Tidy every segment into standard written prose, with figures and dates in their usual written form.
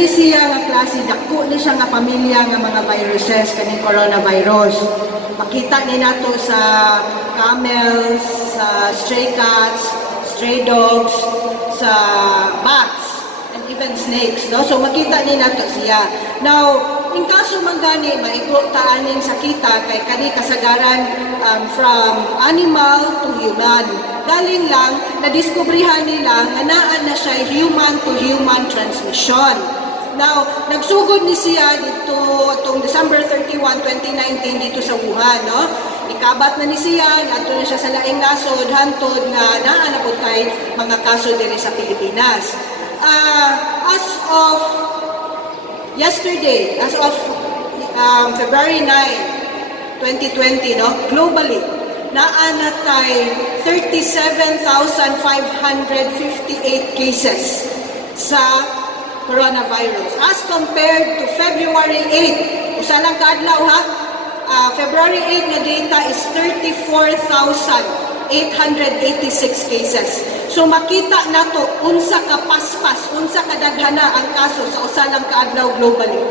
Kani siya nga klase, dako ni siya nga pamilya nga mga viruses, kaning coronavirus. Makita ni nato sa camels, sa stray cats, stray dogs, sa bats, and even snakes. No? So makita ni nato siya. Now, in kaso man gani, maigo taaning sakita kay kani kasagaran from animal to human. Galing lang, nadiskubrihan nila nga naa na siya human to human transmission. Now, nagsugod ni siya dito itong December 31, 2019 dito sa Wuhan, no? Ikabat na ni siya, ato na siya sa laing nasod, hantod nga naa na po kay mga kaso diri sa Pilipinas. As of yesterday, as of February 9, 2020, no? Globally, naanatay 37,558 cases sa coronavirus. As compared to February 8, usa lang kaadlaw ha, February 8 nga data is 34,886 cases. So makita nato unsa ka paspas, unsa kadaghana ang kaso sa usa lang kaadlaw globally.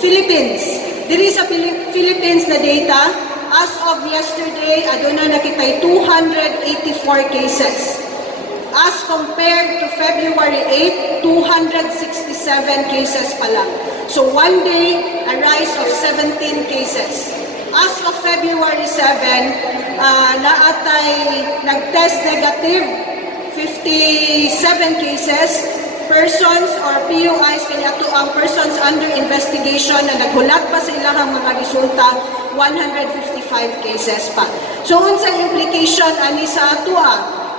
Philippines, diri sa Philippines na data, as of yesterday, aduna nakitay 284 cases. As compared to February 8, 267 cases pa lang. So one day, a rise of 17 cases. As of February 7, naatay nag-test negative 57 cases. Persons or PUIs, kaya ito ang persons under investigation na naghulat pa sa ilang mga resulta, 155 cases pa. So, unsa implication ani sa atua?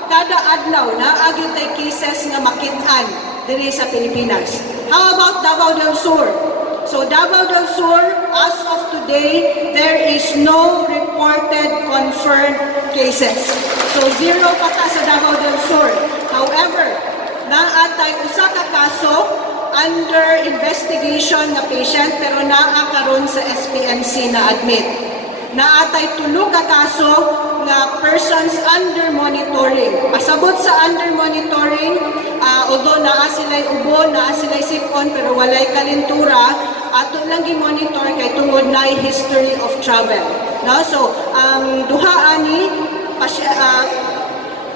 Kada adlaw na agi tay cases nga makit-an diri sa Pilipinas. How about Davao del Sur? So, Davao del Sur, as of today, there is no reported confirmed cases. So, zero pa ka sa Davao del Sur. However, naatay usa ka kaso under investigation nga patient pero naa karon sa SPNC na admit. Naatay tulo ka kaso nga persons under monitoring. Pasabot sa under monitoring, although naa sila'y ubo, naa sila'y sipon pero walay kalintura, ato lang gi-monitor kay tungod na history of travel. No? So, ang duha ani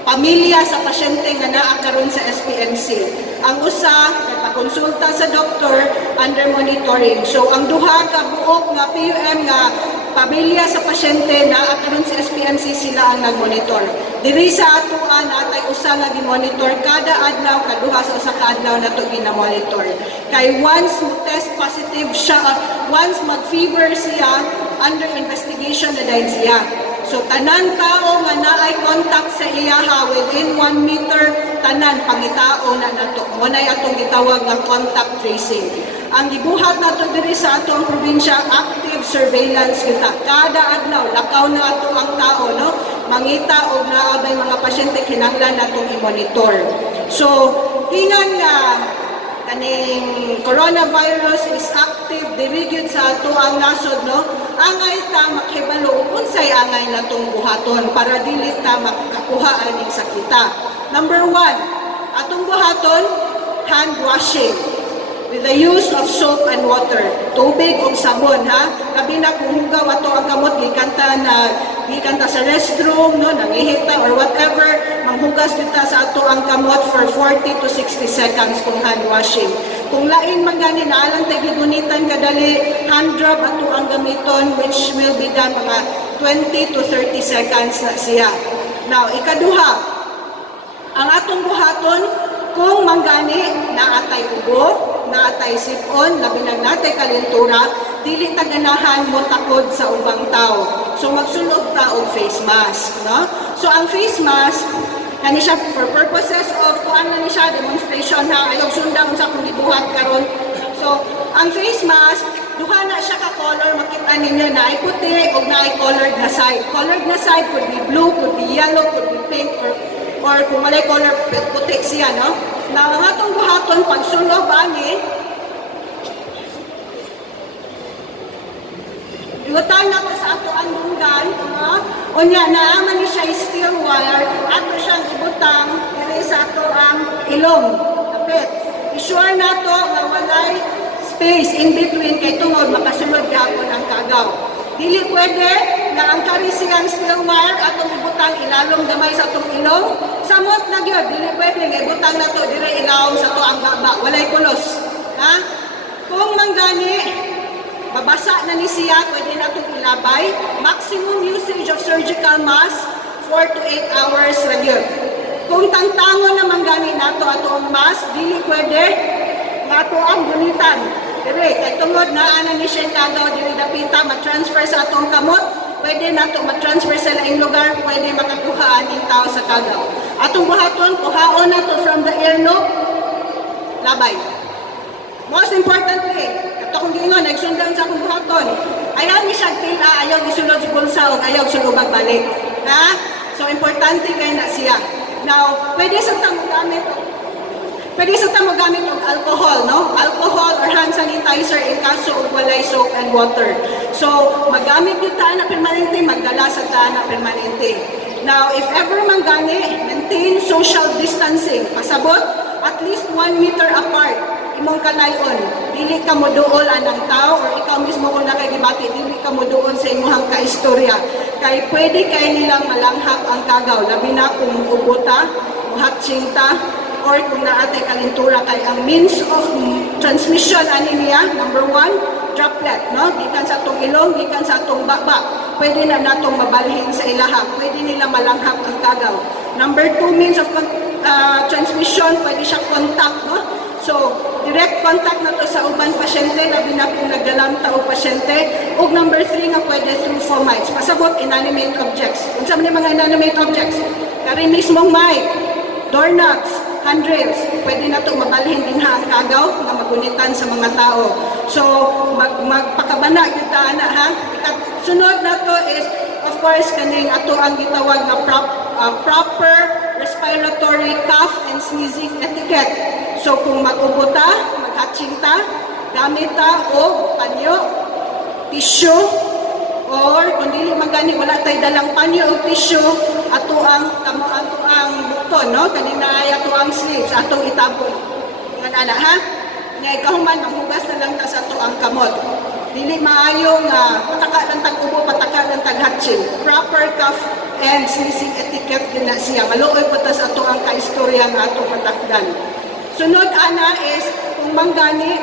pamilya sa pasyente nga naa karon sa SPNC. Ang usa nagpakonsulta sa doktor under monitoring. So ang duha ka buok nga PUM nga pamilya sa pasyente naa karon sa SPNC sila ang nagmonitor. Diri sa atuan natay usa nga gi-monitor kada adlaw, kaduha sa usa ka adlaw nato gina-monitor. Kay once test positive siya, once mag-fever siya, under investigation na dahil siya. So, tanan tao nga naay contact sa iyaha within 1 meter, tanan pangitao na nato. Munay atong gitawag nga contact tracing. Ang gibuhat nato diri sa atong probinsya, active surveillance kita. Kada adlaw, lakaw na ato ang tao, no? Mangita og naabay mga pasyente kinahanglan natong i-monitor. So, ingan nga kaning coronavirus is active diri gyud sa ato ang nasod, no? Angay ta makahibalo unsay angay natong buhaton para dili ta makakuha aning sakita. Number 1, atong buhaton hand washing with the use of soap and water. Tubig o sabon, ha? Labi na kung hugaw ato ang kamot gikanta sa restroom, no, nangihita or whatever, manghugas kita sa ato ang kamot for 40 to 60 seconds kung hand washing. Kung lain man gani naalang tay gigunitan kadali, hand rub ato ang gamiton which will be done mga 20 to 30 seconds na siya. Now, ikaduha, ang atong buhaton kung manggani naatay ubo, naatay sipon, labi na natay kalintura, dili ta ganahan mo takod sa ubang tao. So magsulod ta og face mask, no? So ang face mask kani siya for purposes of kuan na ni siya demonstration, ha, ayog sundan sa kung gibuhat karon. So ang face mask duha na siya ka color, makita ninyo na ay puti o na ay colored na side. Colored na side could be blue, could be yellow, could be pink, or kung malay color puti siya, no? Na ang atong buhaton pagsunog ani iwatan na ko sa ato ang dunggan, no? Unya naaman ni siya steel wire, ato siyang ibutang diri sa ato ang ilong, tapit. i-sure nato nga walay space in between kay tungod makasulod gyapon ang kagaw. Dili pwede na ang karisiyang steel wire atong ibutang ilalom gamay sa atong ilong. Samot na gyud, dili pwede nga ibutang nato dire ilawom sa to ang baba, walay kulos. Ha? Kung manggani babasa na ni siya, pwede na itong ilabay. Maximum usage of surgical mask, 4 to 8 hours ra gyud. Kung tangtangon naman gani nato ato ang mask, dili pwede nato ang gunitan. Dire, kay tungod na ana ni siya kagaw, dili dapita, ma-transfer sa atong kamot, pwede nato ma-transfer sa laing lugar, pwede makakuha aning tao sa kagaw. Atong buhaton, kuhaon nato from the earlobe, labay. Most importantly, ito kong giingon, nagsundan sa akong buhaton. Ayaw ni siya tila, ayaw gisulod sa bulsa o ayaw sulubag balik. Ha? So, importante kayo na siya. Now, pwede sa tamo gamit og alcohol, no? Alcohol or hand sanitizer in kaso og walay soap and water. So, magamit yung taan na permanente, magdala sa taan na permanente. Now, if ever man gani, maintain social distancing. Pasabot, at least 1 meter apart. Imong kalayon, dili ka mo duol anang tao or ikaw mismo kung nakagibati, dili ka mo duol sa imong kaistorya. Kay pwede kay nilang malanghap ang kagaw, labi na kung ubuta, muhatsinta, or kung naatay kalintura kay ang means of transmission ani niya, number 1, droplet, no? Gikan sa atong ilong, gikan sa atong baba. Pwede na natong mabalhin sa ilaha, pwede nila malanghap ang kagaw. Number 2, means of transmission, pwede siya contact, no? So, direct contact na to sa ubang pasyente, labi na kung nagdalang tao pasyente. O number 3 nga pwede through fomites. Pasabot, inanimate objects. Kung saan mga inanimate objects? Kari mismong mic, doorknobs, handrails. Pwede na to mabalhin din ha ang kagaw na magunitan sa mga tao. So, magpakabana kita na ha. Sunod na to is, of course, kaning ato ang gitawag na proper respiratory cough and sneezing etiquette. So kung mag-ubuta, mag-hatsinta, gamit ta o panyo, tissue, or kung dili magani wala tay dalang panyo o tissue, ato ang bukton, no? Kanina ay ato ang sleeves, atong itabon. Nga ana ha? Nga ikahuman, manghugas na lang ta sa ato ang kamot. Dili maayong pataka lang tag-ubo, pataka lang tag-hatsin. Proper cough and sneezing etiquette din na siya. Maluoy po ta sa ato ang kaistorya nga ato patakdan. Sunod ana is kung manggani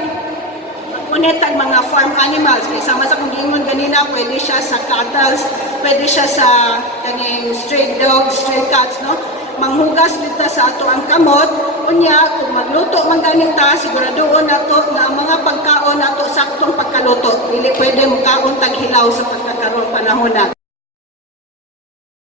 magpunit ang mga farm animals. Kaya sama sa kung gingon ganina, pwede siya sa cattle, pwede siya sa kaning stray dogs, stray cats, no? Manghugas dito sa ato ang kamot. Unya, kung magluto man ganita, siguraduon nato na ang mga pagkaon nato saktong pagkaluto. Dili pwede mukaon taghilaw sa pagkakaroon panahon na.